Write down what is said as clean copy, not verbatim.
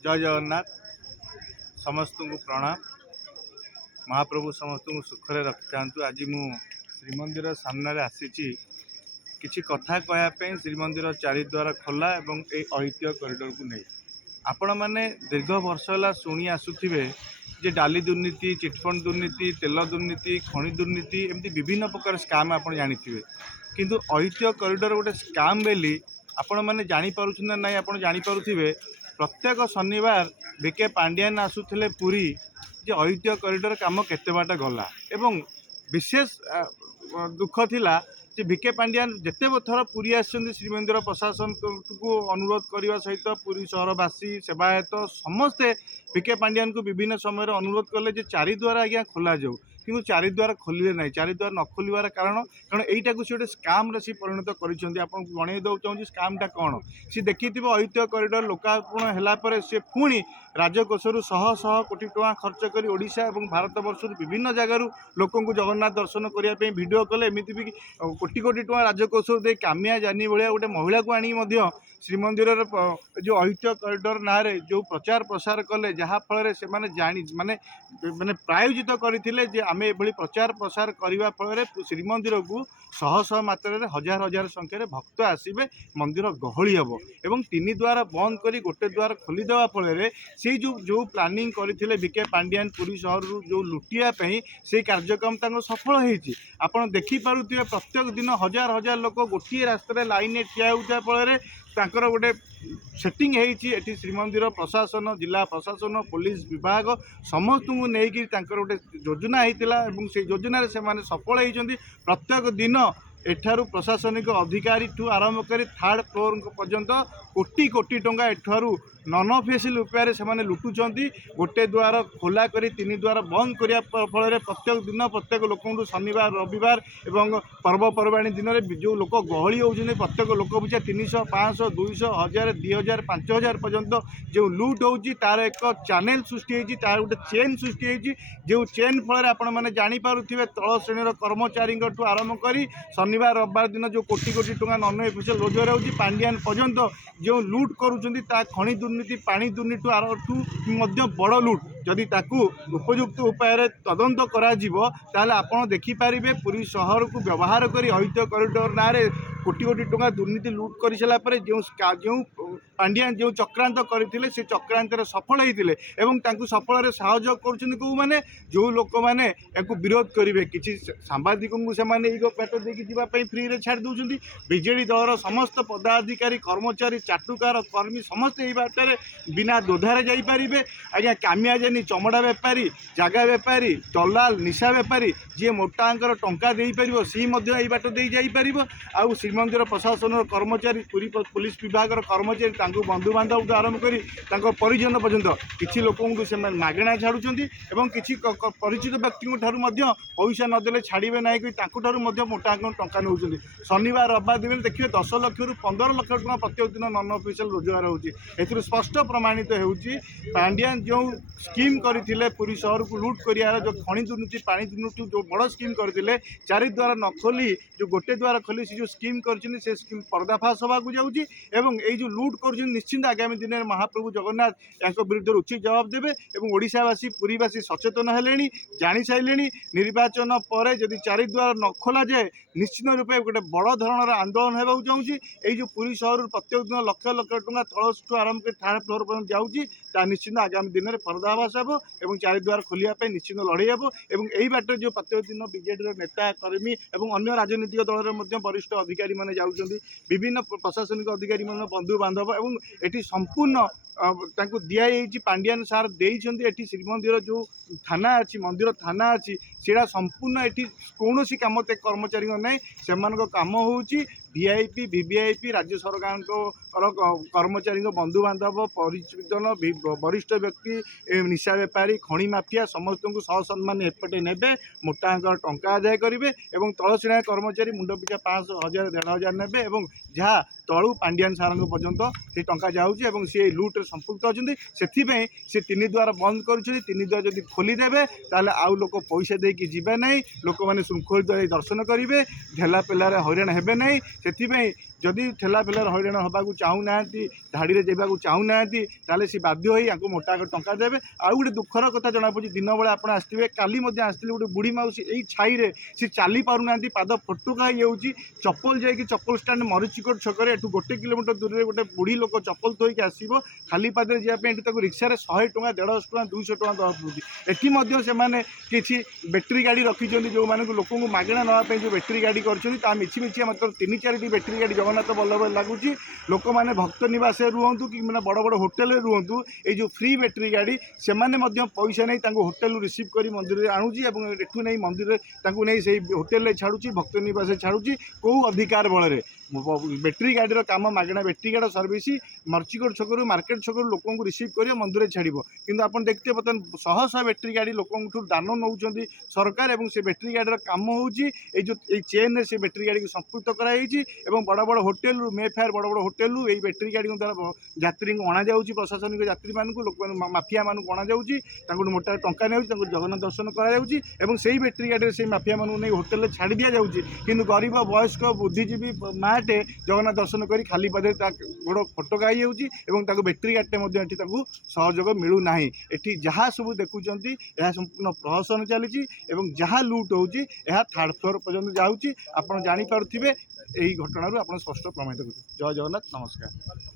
जय जगन्नाथ समस्त को प्रणाम। महाप्रभु समस्त को सुखरे रखि था। आज मु श्रीमंदिर सामने आसी किसी कथा कहवाई श्रीमंदिर चारिद्वार खोला और ये ऐतिह्य कॉरिडोर को नहीं आपण मैंने दीर्घ वर्ष है शुणी आसुवे जे डाली दुर्नीति, चिटफंड दुर्नीति, तेल दुर्नीति, खनि दुर्नीति एमती विभिन्न प्रकार स्काम आप जानी किंतु ऐतिह्य कॉरिडोर गोटे स्काम बेली आपण मैंने जापर ना आप जापे प्रत्येक शनिवार बीके पांडियान आसुले पुरी जे ऐतिह्य कॉरिडोर काम केते बाट गला एवं विशेष दुख थिला जे बीके पांडियान जिते थर पुरी आसछन्ती श्रीमंदिर प्रशासन को अनुरोध करने सहित पुरी सहरवासी सेवायत समस्ते बीके पांडियान को विभिन्न समय अनुरोध कले जे चारिद्वार आज्ञा खोल जाऊ कि चारिद्वार खोलिले ना। चारिद्वार न खोलिबार कारण यहीटा को सी गोटे स्काम सी परिणत कर जन चाहूँ स्कामटा कौन सी देखी ऐतिह्य कॉरिडोर लोकार्पण है सी पुणी राजकोषर शह शह कोटी टका खर्च कर ओडिशा और भारत वर्ष विभिन्न जगार लोक जगन्नाथ दर्शन करने भिड कले एमती भी कोटी कोटी टका राजकोष दे कामिया जानी भाया गोटे महिला को आनी श्रीमंदिर जो ऐतिह्य कॉरिडोर ना जो प्रचार प्रसार कले जहाँफल से जानी माने माने प्रायोजित करते आम ये प्रचार प्रसार करने फल श्रीमंदिर को शह शह मात्रा हजार हजार संख्यार भक्त आसवे मंदिर गहली हम और तीन द्वार बंद कर गोटे द्वार खोलीदेवा फल से जो प्लानिंग करते बीके पांडियान पुरी सहर जो लुटियापी से कार्यक्रम सफल होती आपड़ देखिपे प्रत्येक दिन हजार हजार लोक गोटे रास्तार लाइन ठिया होता फल तांकर गोटे सेटिंग होती श्रीमंदिर प्रशासन जिला प्रशासन पुलिस विभाग समस्त को लेकिन गोटे योजना होता से योजन से सफल होती प्रत्येक दिन एठारू प्रशासनिक अधिकारी ठू आरंभ कर थर्ड फ्लोर पर्यंत कोटी कोटी टंका एठारू नन ऑफिशियल उपाय से लुटुंट गोटे द्वार खोला कर तीन द्वार बंद करने फल प्रत्येक दिन प्रत्येक लोक शनिवार रविवार और पर्वपर्वाणी दिन में जो लोक गहली होती प्रत्येक लोक पिछा 300 500 200 1000 2000 5000 पर्यंत जो लुट होती तार एक चैनल सृष्टि होती तार गोटे चेन सृष्टि होती जो चेन फल आपने जापे तल श्रेणी कर्मचारी आरंभ कर शनिवार रविवार दिन जो कोटी कोटी टका नन ऑफिशियल रोजगार होती पांडियान पर्यंत जो लुट करुँच खनि दुर्नीति पानी दुर्नीति बड़ लुट जदि ताकू उपयुक्त उपाय तदंत करा आपड़ देखिपारे पुरी सहर को व्यवहार कर ऐतिह्य कॉरिडोर ना कोटी कोटी टका दुर्नीति लुट कर सारापर जो पांडियान जो चक्रांत करते से चक्रांत सफल होते सफल सहयोग कर जो लोक मैंने विरोध करेंगे किसी सांबादिक पेट देखी फ्री रे छाड़ दूसरी बीजेडी दलर समस्त पदाधिकारी कर्मचारी चाटुकार कर्मी समस्त यही बाटर बिना दोधारे जापरेंगे आज्ञा कामिया जानी चमड़ा बेपारी जगह बेपारी दलाल निशा बेपारी जी मोटांकर टंका दे पार सी यही बाट दे जापर आउ श्रीमंदिर प्रशासन कर्मचारी पुलिस विभाग कर्मचारी बंधु बांधव आरंभ कर परिजन पर्यंत किसी लोक से मागणा छाड़ुंट और किसी परिचित व्यक्ति पैसा नदेले छाड़े ना कि मोटा टंका नौ शनिवार रविवार दिन देखिए 10 लाख रु 15 लाख टका प्रत्येक दिन नन ऑफिशियल रोजगार होती स्पष्ट प्रमाणित होती पांडियान जो स्कीम करते पुरी सहर को लुट कर जो खनि दुर्नीति पानी दुर्नीति जो बड़ स्कीम करते चारिद्वार न खोली जो गोटे द्वार खोली से जो स्कीम कर स्कीम पर्दाफाश होगा जाऊँगी और जो लुट कर निश्चिंत आगामी दिन में महाप्रभु जगन्नाथ या विरुद्ध उचित जवाब देवे और ओडिशावासी पुरीवासी सचेतन है जानी सारे निर्वाचन पर जदि चारिद्वार न खोल जाए निश्चित रूपे गोटे बड़ धरणर आंदोलन होगा चाहूँगी ये जो पुरी सहर प्रत्येक दिन लक्ष लक्ष टका तलठू आरंभ कर थर्ड फ्लोर पर जाऊँगी निश्चित आगामी दिन में पर्दाभास हो और चारिद्वार खोलिया निश्चित लड़े हम और यही बाट जो प्रत्येक दिन बीजेडी नेता कर्मी और अन्य राजनीतिक दल वरिष्ठ अधिकारी मैंने जाऊँगी विभिन्न प्रशासनिक अधिकारी बंधु बांधव और ये संपूर्ण दिखाई पांडियान सार देती श्रीमंदिर जो थाना अच्छी मंदिर थाना अच्छी से संपूर्ण ये कौन कम कर्मचारी ना से कम हो वीआईपी वीवीआईपी राज्य सरकार कर्मचारी बंधु बांधव परिचितन वरिष्ठ व्यक्ति निशा बेपारी खनि माफिया समस्त को ससम्मान एपटे ने मोटा टंका आदाय करेंगे और तल श्रेणी कर्मचारी मुंड पिछा 500 1000 1500 ने जहाँ तलू पांडियान सार पर्यंत से टंका जाऊँगी सी लुट्रे संपुक्त अच्छा से तीन द्वार बंद कर तीन द्वार जब खोलीदेवे ताले आउ लोक पैसा देकी जीवे ना लोक मैंने श्रृंखलित दर्शन करेंगे ढेला पेलार हईराण हे ना से जदि ठेला फेलार हईराण हवा चाहूना धाड़ी जावाक चाहूना ताले सी बाध्य होई आपको मोटा टंका देवे। आउ गोटे दुखर कथा जना पड़ी दिन बेला आप आसते काली आसते गोटे बुढ़ी माउसी यही छाई सी चली पारना पाद फटुका हो चप्पल जाकि चप्पल स्टाण्ड मरीचिकोट छकरे एठू 1 किलोमीटर दूर में गोटे बुढ़ी लोक चप्पल थोक आसो खाली पादे जावाई रिक्शा 100 टଙ୍କା 150 ଟଙ୍କା 200 ଟଙ୍କା दर पड़ुଛି। एटी किसी बैटेरी गाड़ी रखिंट जो मानक लोक मागणा नापी जो बैटेरी गाड़ी कर मिछि मिछि मतलब 3-4टी बैटेरी गाड़ी जगन्नाथ बल्लभ लगुच लोक मैंने भक्त निवास रुहतु कि मैंने बड़ बड़ होटेल रुहतु ये जो फ्री बैटेरी गाड़ी से पैसा नहीं होटेल रिसीव कर मंदिर आणुची एठू नहीं मंदिर नहीं से होटेल छाड़ुची भक्त निवास छाड़ुची कौ अधिकार बल बैटेरी गाड़ी काम मागणा बैटेरी गाड़ी सर्विस मर्चिकोट छकरू मार्केट छकरू लोक रिसीव कर मंदिर छाड़ कि आप देखते बर्तमान शह शह बैटेरी गाड़ी लोक दान नौ सरकार और से बैटेरी गाड़ी काम होची जो चेन से बैटेरी गाड़ी को संपुक्त कराई बड़ बड़ होटेल मेफेयर बड़ बड़ होटेल यही बैटेरी गाड़ी द्वारा यात्री को अणा जाऊँगी प्रशासनिक यात्री मानक लोक माफिया मानक अणा जाऊँगी मोटा टंका नहीं जगन्नाथ दर्शन कर से बैटेरी गाड़ी से माफिया मानक नहीं होटेल छाड़ दि जाऊँगी कि गरीब वयस्क बुद्धिजीवी माटे जगन्नाथ दर्शन कर खाली पादे गोड़ फटका हो बैटेरी गाड़ी सहयोग मिलूना एटी जहाँ सब देखुं यह संपूर्ण प्रहसन चली जहाँ लुट होची थर्ड फ्लोर पर्यंत जाऊँगी आपड़ जापारे यही घटना आप स्पष्ट प्रमाणित कर। जय जगन्नाथ नमस्कार।